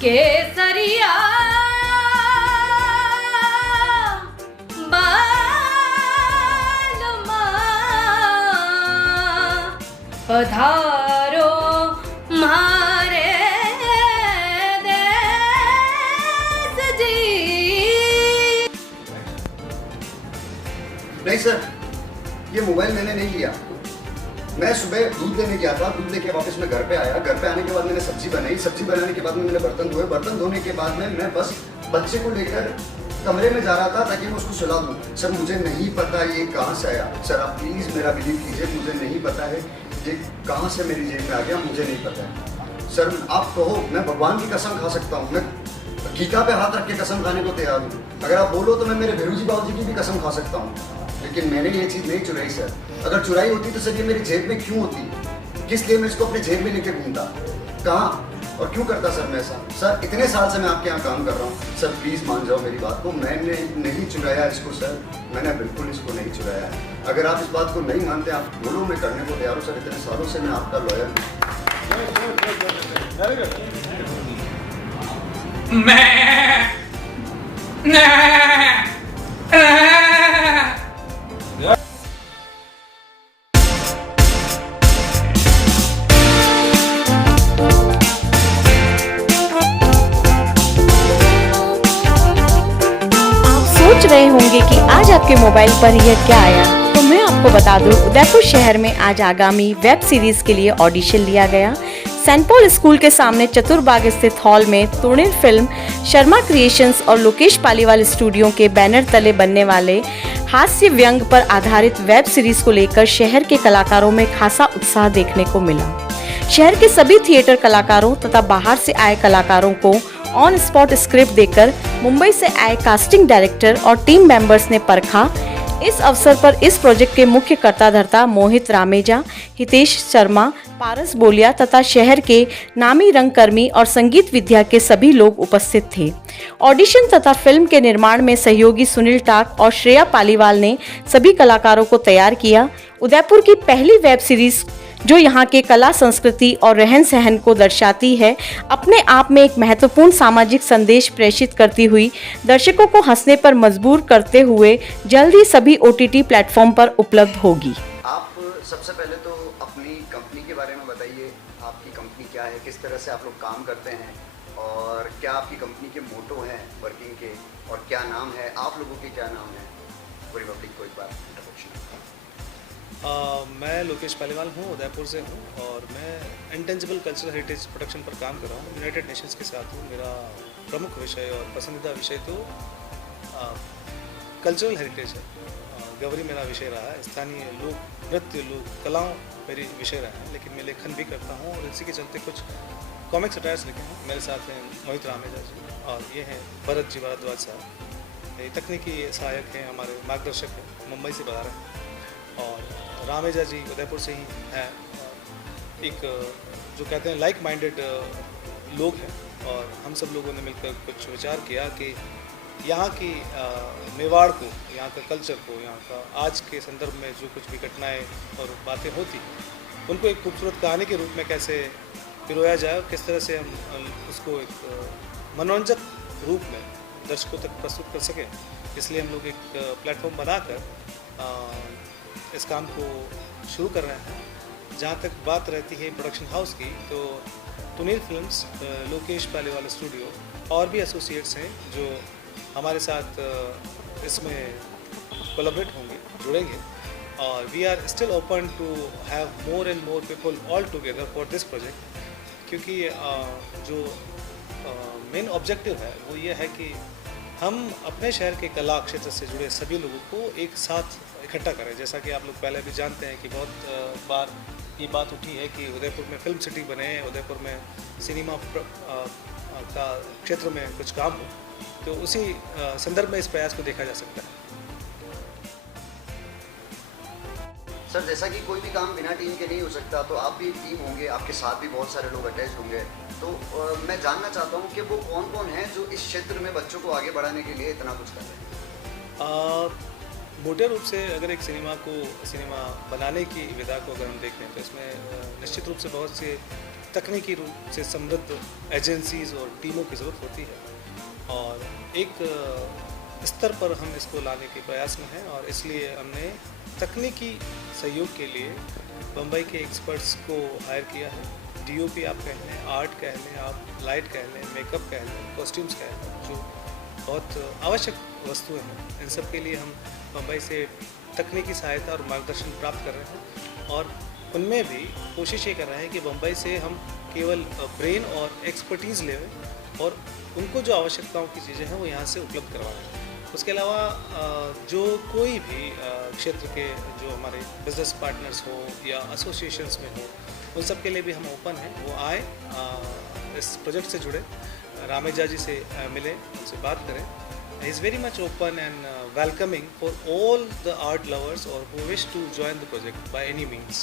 केसरिया बालमा पधारो मारे देश जी। नहीं सर, ये मोबाइल मैंने नहीं लिया। मैं सुबह दूध लेने गया था, दूध लेके वापस मैं घर पे आया। घर पे आने के बाद मैंने सब्जी बनाई, सब्जी बनाने के बाद में मैंने बर्तन धोए, बर्तन धोने के बाद में मैं बस बच्चे को लेकर कमरे में जा रहा था ताकि मैं उसको सुला दूं। सर मुझे नहीं पता ये कहाँ से आया। सर आप प्लीज़ मेरा बिलीव कीजिए, मुझे नहीं पता है ये कहाँ से मेरी जेब में आ गया, मुझे नहीं पता है। सर आप कहो, मैं भगवान की कसम खा सकता हूँ, मैं गीता पे हाथ रख के कसम खाने को तैयार हूँ। अगर आप बोलो तो मैं मेरे भेरूजी बाबू जी की भी कसम खा सकता हूँ, लेकिन मैंने ये चीज़ नहीं चुराई सर। अगर चुराई होती तो सर ये मेरी जेब में क्यों होती, किस लिए मैं इसको अपने जेब में लेके घूमता, कहाँ और क्यों करता सर मैं ऐसा। सर इतने साल से मैं आपके यहाँ काम कर रहा हूँ सर, प्लीज़ मान जाओ मेरी बात को, मैंने नहीं चुराया इसको सर, मैंने बिल्कुल इसको नहीं चुराया है। अगर आप इस बात को नहीं मानते, आप बोलो, मैं करने को तैयार हूँ सर। इतने सालों से मैं आपका लॉयर हूँ। सोच रहे होंगे कि आज आपके मोबाइल पर यह क्या आया, तो मैं आपको बता दूं, उदयपुर शहर में आज आगामी वेब सीरीज के लिए ऑडिशन लिया गया। सेंट पॉल स्कूल के सामने चतुरबाग स्थित हॉल में तुणीर फिल्म, शर्मा क्रिएशंस और लोकेश पालीवाल स्टूडियो के बैनर तले बनने वाले हास्य व्यंग पर आधारित वेब सीरीज को लेकर शहर के कलाकारों में खासा उत्साह देखने को मिला। शहर के सभी थिएटर कलाकारों तथा बाहर से आए कलाकारों को ऑन स्पॉट स्क्रिप्ट देकर मुंबई से आए कास्टिंग डायरेक्टर और टीम मेंबर्स ने परखा। इस अवसर पर इस प्रोजेक्ट के मुख्य कर्ता-धर्ता मोहित रामेजा, हितेश शर्मा, पारस बोलिया तथा शहर के नामी रंगकर्मी और संगीत विद्या के सभी लोग उपस्थित थे। ऑडिशन तथा फिल्म के निर्माण में सहयोगी सुनील टाक और श्रेया पालीवाल ने सभी कलाकारों को तैयार किया। उदयपुर की पहली वेब सीरीज जो यहाँ के कला, संस्कृति और रहन सहन को दर्शाती है, अपने आप में एक महत्वपूर्ण सामाजिक संदेश प्रेषित करती हुई दर्शकों को हंसने पर मजबूर करते हुए जल्द ही सभी OTT प्लेटफॉर्म पर उपलब्ध होगी। आप सबसे पहले तो अपनी कंपनी के बारे में बताइए, आपकी कंपनी क्या है, किस तरह से आप लोग काम करते हैं और क्या आपकी कंपनी के मोटो हैं वर्किंग के, और क्या नाम है, आप लोगों के क्या नाम है, पूरी पब्लिक को एक बार इंट्रोडक्शन। मैं लोकेश पालीवाल हूँ, उदयपुर से हूँ और मैं इंटेंजिबल कल्चरल हेरिटेज प्रोटेक्शन पर काम कर रहा हूँ। यूनाइटेड नेशंस के साथ हूँ। मेरा प्रमुख विषय और पसंदीदा विषय तो कल्चरल हेरिटेज है। गवरी मेरा विषय रहा है, स्थानीय लोक नृत्य, लोक कलाओं मेरी विषय रहा है, लेकिन मैं लेखन भी करता हूँ और इसी के चलते कुछ कॉमिक्स अटैच लिखे हैं। मेरे साथ हैं मोहित रामेजा जी और ये हैं भरत जी भारद्वाज साहब, ये तकनीकी सहायक हैं, हमारे मार्गदर्शक हैं, मुंबई से बता रहे हैं। और रामेजा जी उदयपुर से ही हैं, एक जो कहते हैं लाइक माइंडेड लोग हैं और हम सब लोगों ने मिलकर कुछ विचार किया कि यहाँ की मेवाड़ को, यहाँ का कल्चर को, यहाँ का आज के संदर्भ में जो कुछ भी घटनाएँ और बातें होती, उनको एक खूबसूरत कहानी के रूप में कैसे पिरोया जाए और किस तरह से हम उसको एक मनोरंजक रूप में दर्शकों तक प्रस्तुत कर सकें। इसलिए हम लोग एक प्लेटफॉर्म बनाकर इस काम को शुरू कर रहे हैं। जहाँ तक बात रहती है प्रोडक्शन हाउस की, तो तुणीर फिल्म्स, लोकेश पालीवाल स्टूडियो और भी एसोसिएट्स हैं जो हमारे साथ इसमें कोलैबोरेट होंगे, जुड़ेंगे और we are still open to have more and more people all together for this project, क्योंकि जो मेन ऑब्जेक्टिव है वो ये है कि हम अपने शहर के कला क्षेत्र से जुड़े सभी लोगों को एक साथ इकट्ठा करें। जैसा कि आप लोग पहले भी जानते हैं कि बहुत बार ये बात उठी है कि उदयपुर में फिल्म सिटी बने, उदयपुर में सिनेमा का क्षेत्र में कुछ काम हो, तो उसी संदर्भ में इस प्रयास को देखा जा सकता है। सर जैसा कि कोई भी काम बिना टीम के नहीं हो सकता, तो आप भी टीम होंगे, आपके साथ भी बहुत सारे लोग अटैच होंगे, तो मैं जानना चाहता हूँ कि वो कौन कौन हैं जो इस क्षेत्र में बच्चों को आगे बढ़ाने के लिए इतना कुछ कर रहे हैं। मोटे रूप से अगर एक सिनेमा बनाने की विधा को अगर हम देखें तो इसमें निश्चित रूप से बहुत से तकनीकी रूप से समृद्ध एजेंसीज़ और टीमों की ज़रूरत होती है और एक स्तर पर हम इसको लाने के प्रयास में हैं और इसलिए हमने तकनीकी सहयोग के लिए बम्बई के एक्सपर्ट्स को हायर किया है। डीओपी आप कह लें, आर्ट कह लें, आप लाइट कह लें, मेकअप कह लें, कॉस्ट्यूम्स कह लें, जो बहुत आवश्यक वस्तुएं हैं, इन सब के लिए हम बम्बई से तकनीकी सहायता और मार्गदर्शन प्राप्त कर रहे हैं और उनमें भी कोशिश ये कर रहे हैं कि बम्बई से हम केवल ब्रेन और एक्सपर्टीज़ लें और उनको जो आवश्यकताओं की चीज़ें हैं वो यहाँ से उपलब्ध करवाएं। उसके अलावा जो कोई भी क्षेत्र के जो हमारे बिजनेस पार्टनर्स हो या एसोसिएशंस में हो, उन सब के लिए भी हम ओपन हैं, वो आए इस प्रोजेक्ट से जुड़े, रामेजा जी से मिलें, उनसे बात करें। He is very much open and welcoming for all the art lovers or who wish to join the project by any means.